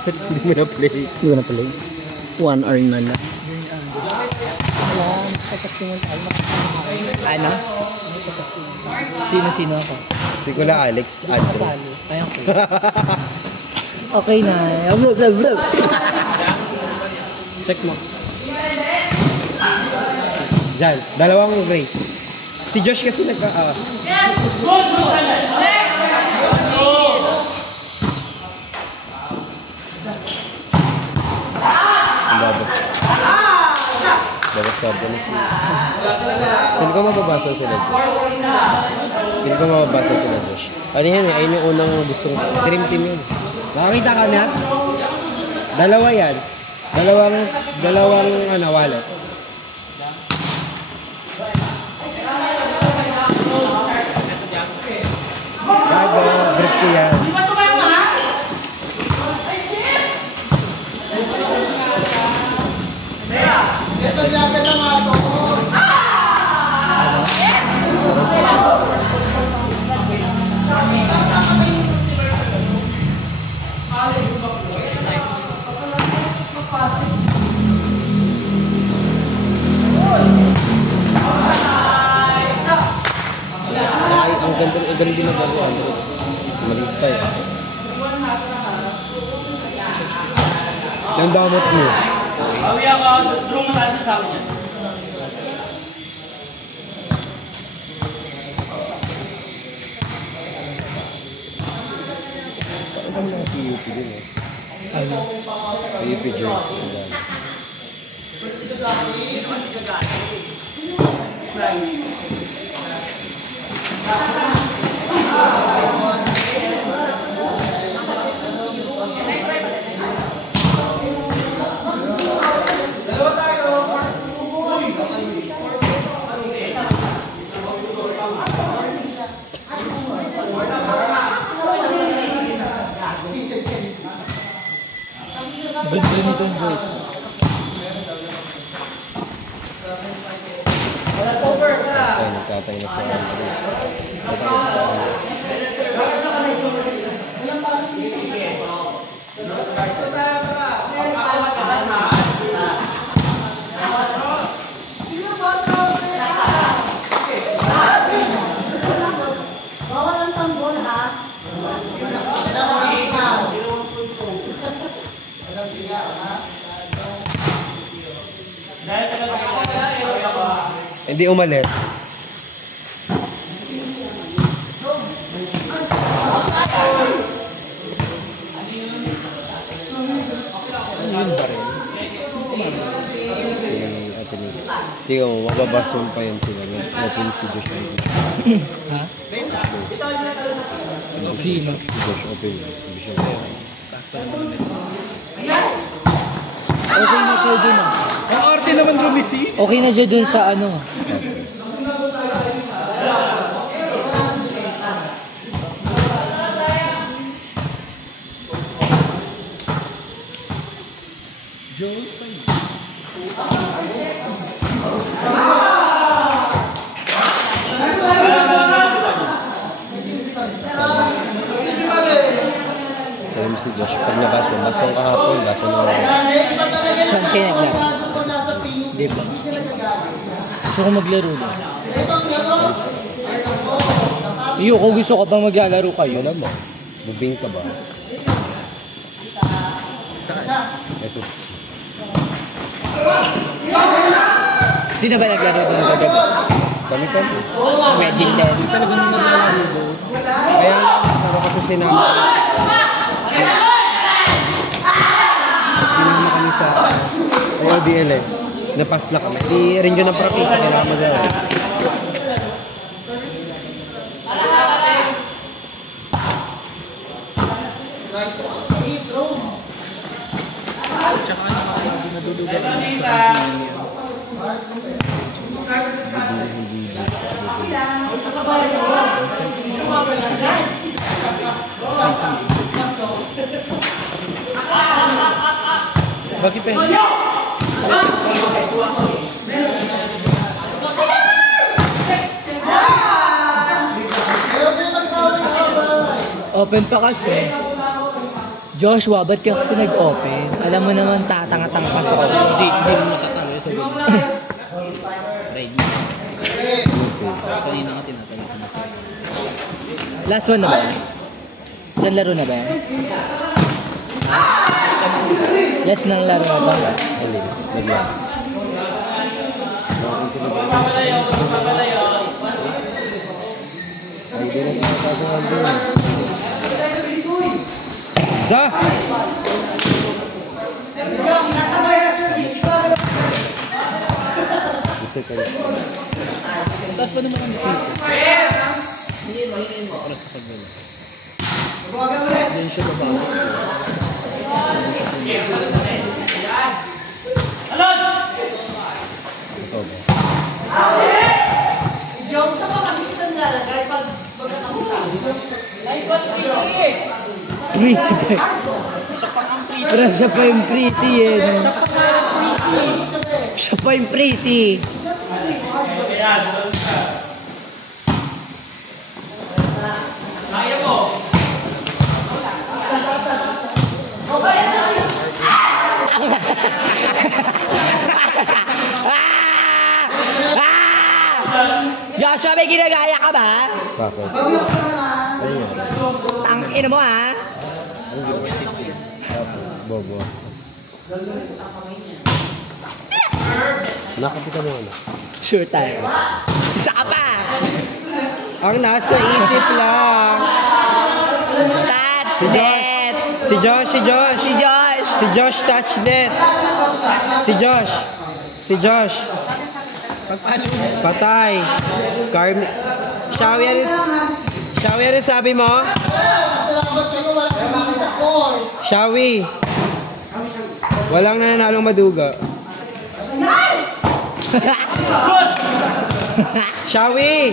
Hindi mo na-play. Hindi ko na-play. 1 hour na lang. Ano? Sino-sino ako? Si Kula Alex. Ay, okay. Okay na. Check mo. Diyan, dalawang gray. Si Josh kasi nagka... Babasado na siya. Pili ko mababasa sila Josh. Pili ko mababasa sila Josh. Ano yan eh, ayun yung unang gustong dream team yun. Nakakita ka na? Dalawa yan. Dalawang wallet. Bago, group ko yan. Ang ganda din na gano'n. Maliit pa yan. Yung damot mo. Awi ako, draw mo kasi sa akin. Paano kami ng PUP din eh? Ano? PUP jersey. Ganda nitong break. Nagtatay na siya. Hindi umalis. Tingnan mo, mababason pa yan sila. Open si Josh. Ha? Sino? Si Josh, open. Okay na siya dun ah. Ang arte naman Rumisi. Okay na siya dun sa ano. Sabi si Josh, pag nabaso kahapon, baso na ako. Saan kayo naglaro? Diba? Gusto ko maglaro na. Iyo, kung gusto ka bang maglalaro kayo? Alam mo, bubing ka ba? Jesus. Sino ba naglaro doon kagabi? Dami ka. Imagine this. Talagang naglalaro doon. Kaya ako kasi sinama kami sa ODL eh. Napas na kami. Di rin yun ang practice. Kailangan mag-alaro. Tsaka ano kasi nadulugan sa Bakit pa? Open pa kasi. Joshua, ba't ka kasi nag-open? Alam mo naman, tatanga-tanga ka sa open. Hindi mo matatalo sa goal. Ready. Kanina ka tinatalo sa nasa. Last one na ba yan? Isang laro na ba yan? Last ng laro na ba? Alims. Naglang. Ay, di na tinatatangan din. Da! Isa ka rin. Tapos pa naman ang dito. Para sa pagdala. Diyan siya babawa. Ito ba? Joke sa mga kasi kita nilalagay pag pagkasamuta. Live one Pretty ba? Pero siya pa yung pretty eh. No? Siya pa yung pretty. Joshua, may ginagaya ka ba? Bakit? Ano nga? Tangin mo ha? Tapos, bobo. Nakapitan mo ano? Sure tayo. Isa ka pa! Ang nasa isip lang. Touch Si net! Si Josh, si Josh. Si Josh! Si Josh touch net. Si Josh. Si Josh. Patay. Carmi. Shawi, ano sabi mo? Shawi. Walang nananalong maduga. Shawi.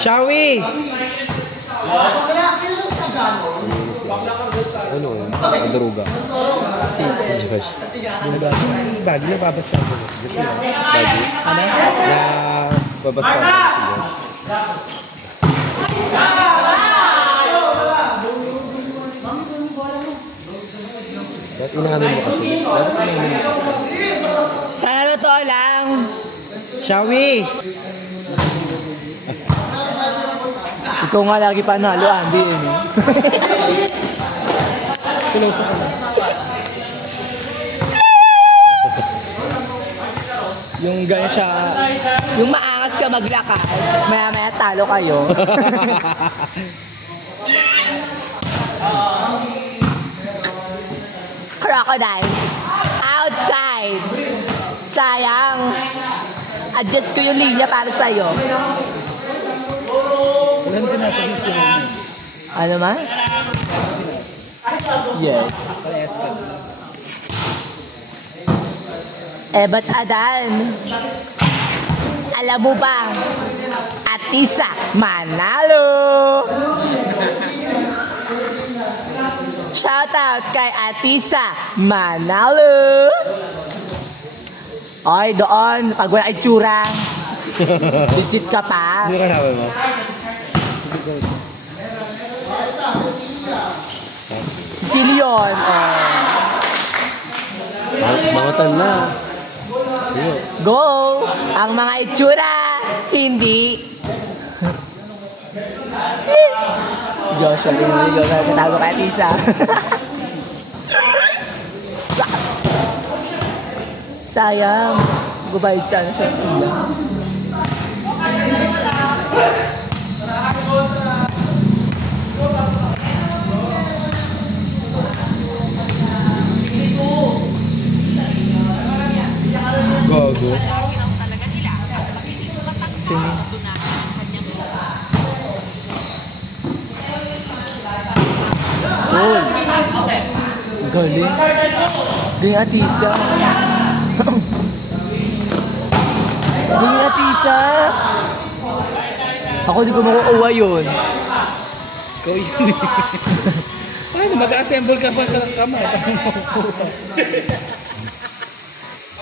Shawi. Ano yun? Madruga. Si Josh. Bagi na babasta ko. Bagi. Ano? Na babasta ko si Josh. Ba't inamin mo kasi? Ba't inamin mo kasi? Sana totoo lang. Shawi! Ikaw nga lagi panalo, Andy. Close ako na. Yung ganyan siya, yung maangas ka maglakad, maya-maya talo kayo. Crocodile. Outside. Sayang. Adjust ko yung linya para sa'yo. Ilan tinatanong siya? Ano man? Yes. Parehas ka. Ba't Adan? Alam mo ba? Atisa manalo! Shout out kay Atisa manalo! Oy, doon, pag wala itsura, sit ka pa. Hindi ka namin mo? Si Silion, Mangatan na. Go! Ang mga itsura, hindi. Joshua, pinamili ko na katago kay Atisa. Sayang. Gubayad sana siya. Gogo. Cool. Galing. Galing Atisa. Galing Atisa. Ako di ko makukuha yun. Ikaw yun eh. Paano? Mag-assemble ka pa ng kamay. Paano makukuha?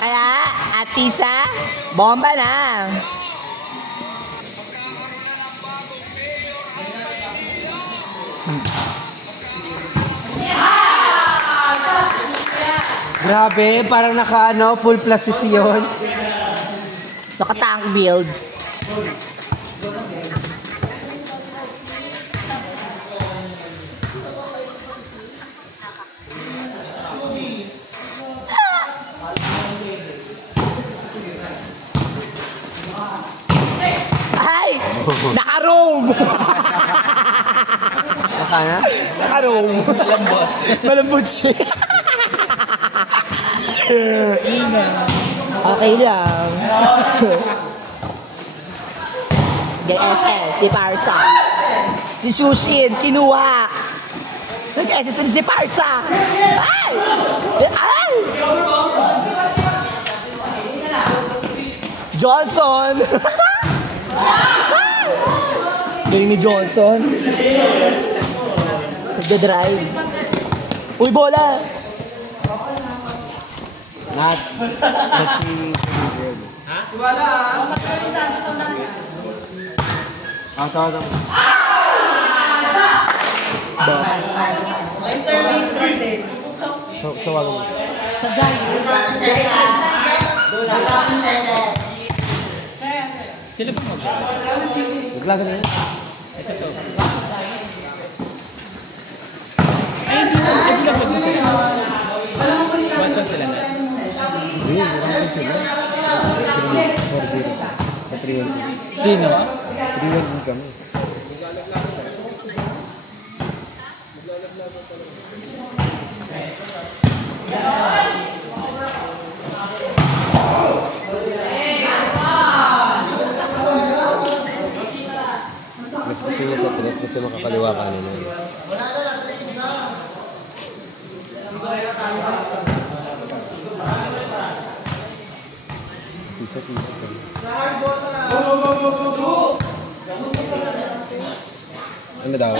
Kaya, Atisa, bomba na. Grabe, parang full precision. Naka-tank build. Ay! Naka-roam! Naka-roam. Malambot siya. Okay lang. SS, si Parsa. Si Shushin, kinuha. Nag-SS din si Parsa. Ay! Ay! Johnson! Galing ni Johnson. Nagda-drive. Uy, bola! Not si Ha? Wala ah. tawa. So, wag mo. Sa Jai. Sila ba mag-vlog? Naglaga na yan. Ito to. Ay, hindi na vlog na sila. Basta sila na. Hindi, marami sila. 4-0. 3-1 Sino? 3-1 kami. Mas gusto niya sa 3 kasi makakaliwa ka na nun. Pizza. Ano daw?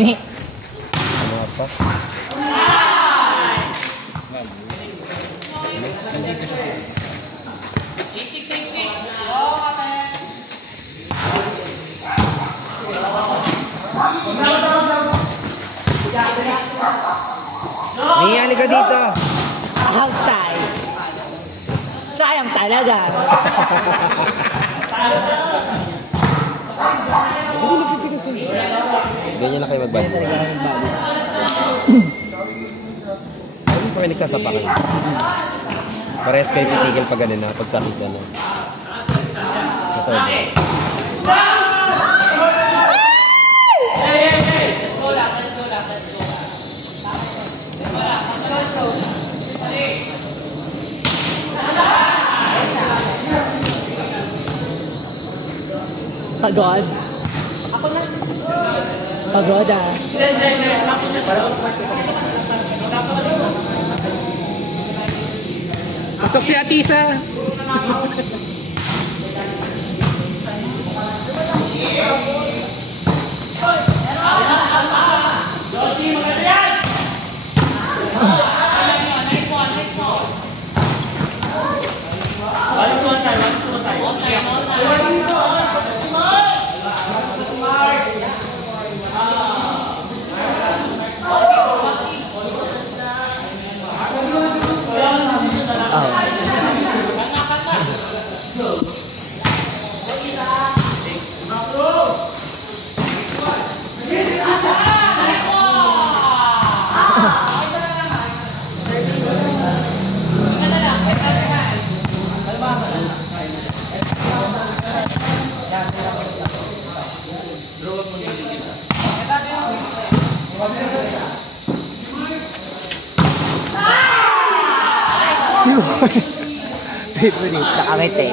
Ano pa? Mia, halika dito! Outside. Sayang talaga. Ganyan na kayo magbalik. Ano pa kayo nagsasapakan? Parehas kayo titigil pag ganun na, pagsakit ka na. Ito ba? Pagod. Pagod ah. Pasok si Atisa. Favorite, nakangiti.